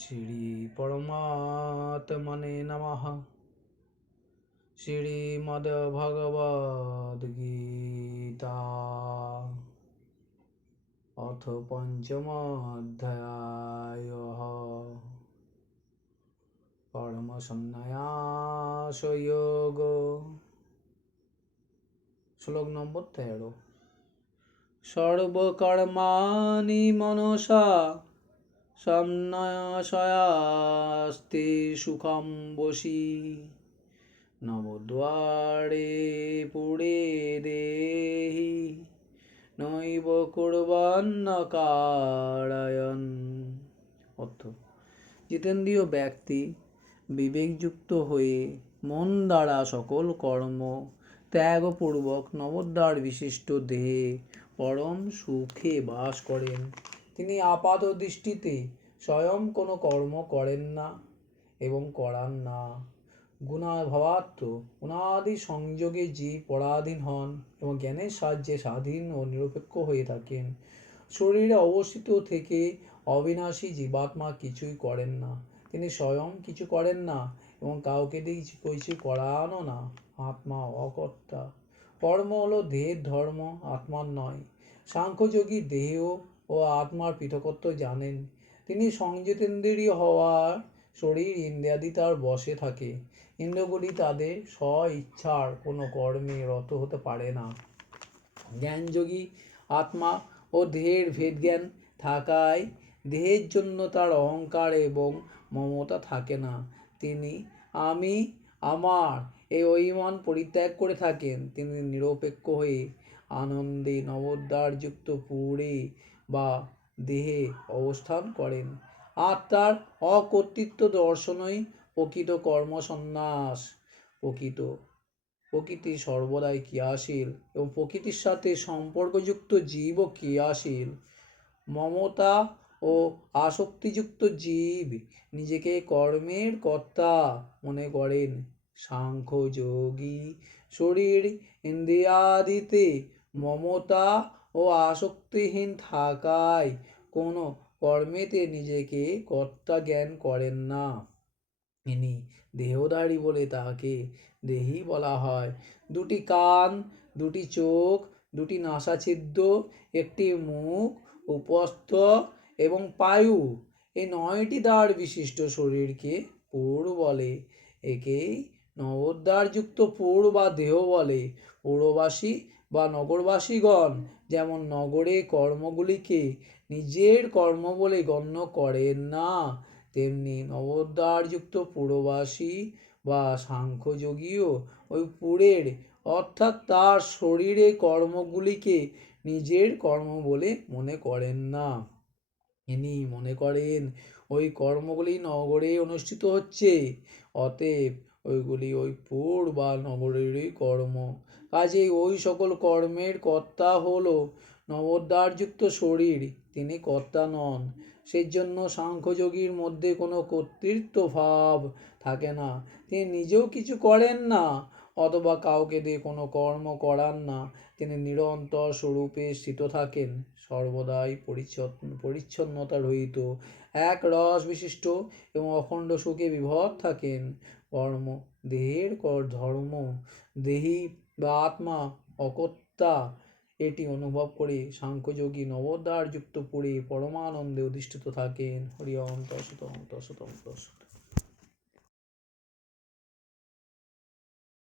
শ্রী পরমাত্মনে নমঃ। শ্রীমদ্ভগবদ্গীতা অথ পঞ্চম অধ্যায় কর্মসন্ন্যাস যোগ। শ্লোক নম্বর 13। সর্বকর্মাণি মনসা সন্ন্যাসায়াস্তে সুখম বশী নবদ্বারে পুরে দেহি নৈব কুর্বন্ন কারয়ন। অর্থ: জিতেন্দ্রীয় ব্যক্তি বিবেকযুক্ত হয়ে মন দ্বারা সকল কর্ম ত্যাগপূর্বক নবদ্বার বিশিষ্ট দেহে পরম সুখে বাস করেন। তিনি আপাত দৃষ্টিতে স্বয়ং কোনো কর্ম করেন না এবং করান না। গুণাভাবাত্ম গুণাদি সংযোগে জীব পরাধীন হন এবং জ্ঞানের সাহায্যে স্বাধীন ও নিরপেক্ষ হয়ে থাকেন। শরীরে অবস্থিত থেকে অবিনাশী জীবাত্মা কিছুই করেন না। তিনি স্বয়ং কিছু করেন না এবং কাউকে দিয়ে কিছু করানো না। আত্মা অকর্তা। কর্ম হলো দেহের ধর্ম, আত্মার নয়। সাংখ্যযোগী দেহ ও আত্মার পৃথকত্ব জানেন। তিনি সংযতেন্দ্রিয় হওয়ার শরীর ইন্দ্রিয়াদি তার বশে থাকে। ইন্দ্রগুলি তাদের স্ব ইচ্ছার কোনো কর্মে রত হতে পারে না। জ্ঞানযোগী আত্মা ও দেহের ভেদজ্ঞান থাকায় দেহের জন্য তার অহংকার এবং মমতা থাকে না। তিনি আমি আমার এই অভিমান পরিত্যাগ করে থাকেন। তিনি নিরপেক্ষ হয়ে আনন্দে নবদ্বারযুক্ত পুরে বা দেহে অবস্থান করেন। আত্মার অকর্তৃত্ব দর্শনই প্রকৃত কর্মসন্ন্যাস। প্রকৃতি সর্বদাই ক্রিয়াশীল এবং প্রকৃতির সাথে সম্পর্কযুক্ত জীবও ক্রিয়াশীল। মমতা ও আসক্তিযুক্ত জীব নিজেকে কর্মের কর্তা মনে করেন। সাংখ্যযোগী শরীর ইন্দ্রিয়াদিতে মমতা ও আসক্তিহীন থাকায় কোনো কর্মেতে নিজেকে কর্তা জ্ঞান করেন না। ইনি দেহধারী বলে তাকে দেহী বলা হয়। দুটি কান, দুটি চোখ, দুটি নাসাছিদ্র, একটি মুখ, উপস্থ এবং পায়ু, এই 9টি দ্বার বিশিষ্ট শরীরকে পুর বলে। একেই নবদ্বারযুক্ত পুর বা দেহ বলে। পৌরবাসী বা নগরবাসীগণ যেমন নগরে কর্মগুলিকে নিজের কর্ম বলে গণ্য করেন না, তেমনি নবদ্বারযুক্ত পুরবাসী বা সাংখ্যযোগীও ওই পুরের অর্থাৎ তার শরীরে কর্মগুলিকে নিজের কর্ম বলে মনে করেন না। ইনি মনে করেন ওই কর্মগুলি নগরে অনুষ্ঠিত হচ্ছে, অতএব ওইগুলি ওই পুর বা নগরেরই কর্ম। কাজেই ওই সকল কর্মের কর্তা হলো নবদ্বারযুক্ত শরীর, তিনি কর্তা নন। সেজন্য সাংখ্যযোগীর মধ্যে কোনো কর্তৃত্ব ভাব থাকে না। তিনি নিজেও কিছু করেন না অথবা কাউকে দিয়ে কোনো কর্ম করান না। তিনি নিরন্তর স্বরূপে স্থিত থাকেন, সর্বদাই পরিচ্ছন্নতা রহিত, এক রস বিশিষ্ট এবং অখণ্ড সুখে বিভর থাকেন। কর্ম দেহের ধর্ম, দেহী বা আত্মা অকর্তা, এটি অনুভব করে সাংখ্যযোগী নবদ্বারযুক্ত পুরে পরমানন্দে অধিষ্ঠিত থাকেন। হরি ওম তৎসৎ।